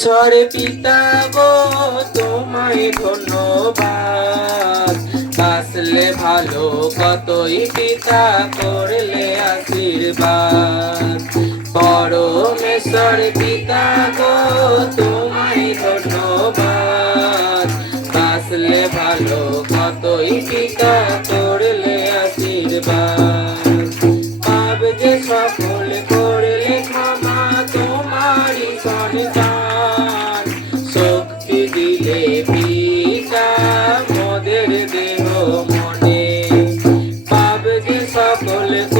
ঈশ্বর পিতা গো, তোমায় ধন্যবাদ। আসলে ভালো, কতই পিতা করলে আশীর্বাদ। পরমেশ্বর পিতা গো, তোমায় সকলে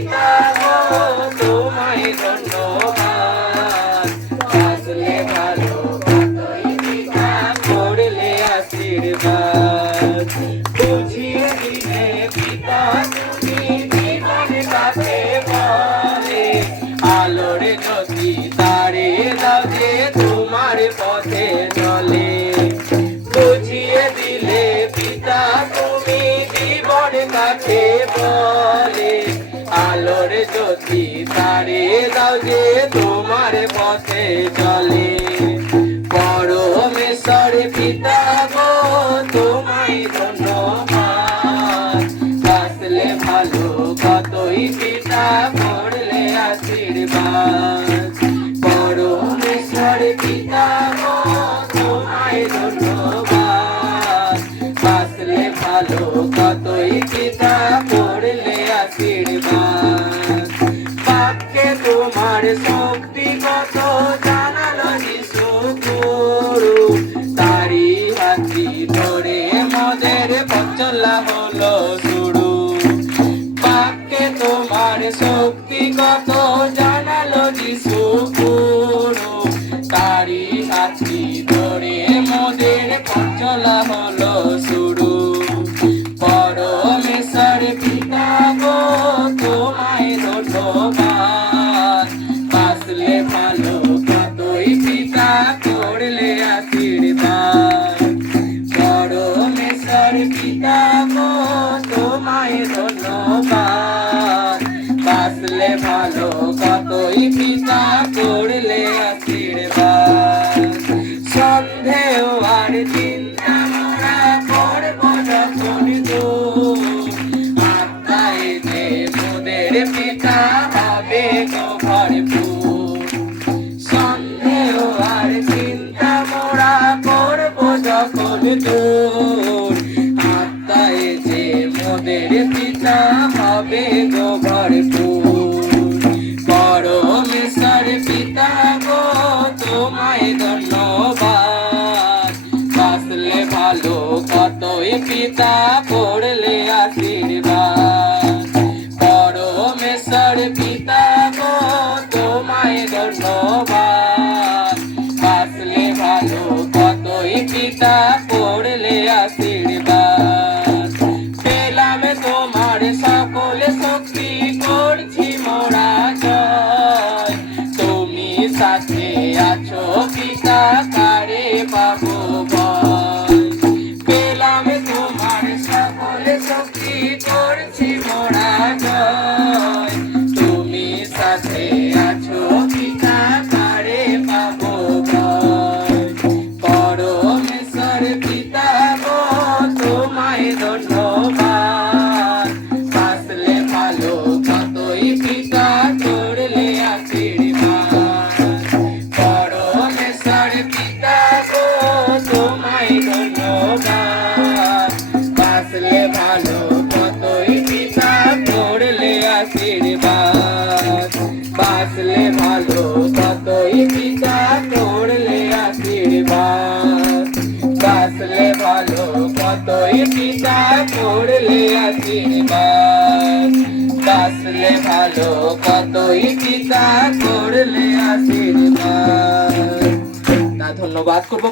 Chicago. তাড়িয়ে দাও যে তোমার পথে চলে। পরমেশ্বর পিতা গো, তোমায় ধন্যবাদ। বাঁচলে ভালো, কতই পিতা পড়লে আশীর্বাদ। পরমেশ্বর পিতা গো, তোমায় ধন্যবাদ। বাঁচলে ভালো পিতা তোমায় ধন্যবাদ। বাসলে ভালো কতই পিতা করলে আশীর্বাদ। সন্ধেও আর পিতা হবে গো পিতা হবে গো ভরপুর। পরমেশ্বর পিতা গো, তোমায় ধন্যবাদ। বাসলে ভালো, কতই পিতা পড়লে আশীর্বাদ। Corinthians. পাখির বাস ভালো কতই পিতা করলে আশীর্বাদ। বাসলে ভালো কতই পিতা করলে আশীর্বাদ। বাসলে ভালো কতই পিতা করলে আশীর্বাদ। না ধন্যবাদ করব